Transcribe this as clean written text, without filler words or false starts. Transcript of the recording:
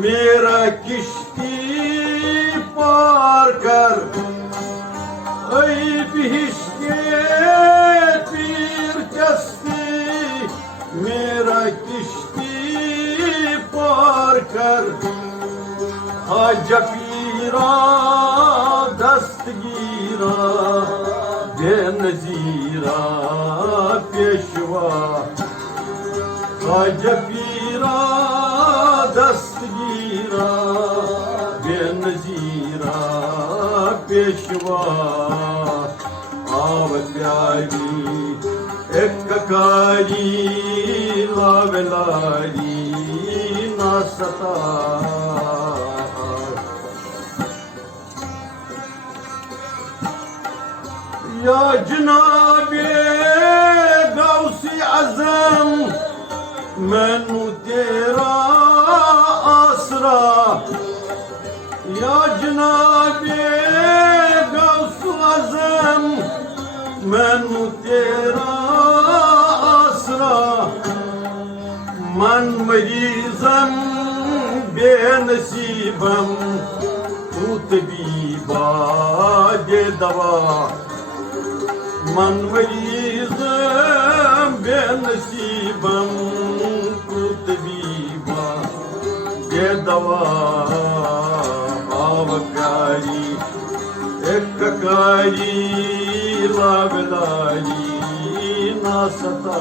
मेरा किश्ती पार कर ऐ बिहिश्के पीर चस्ती मेरा किश्ती पार कर आजा पीरा दस्तगीरा बेनजीरा पेशवा आजा पीरा दस्तगीरा बेनजीरा पेशवा आव प्यारी एक कारी लावलारी ना सता या जनाबे गौसी आज़म मैनू तेरा आसरा या जनाबे गौसी आज़म मैनू तेरा आसरा मन मरीज़म बेनसीबम तू तबीबा दे दवा मन मरीज़म बेनसीबम तू तबीबा दे दवा आव प्यारी एक कारी लावलारी ना सता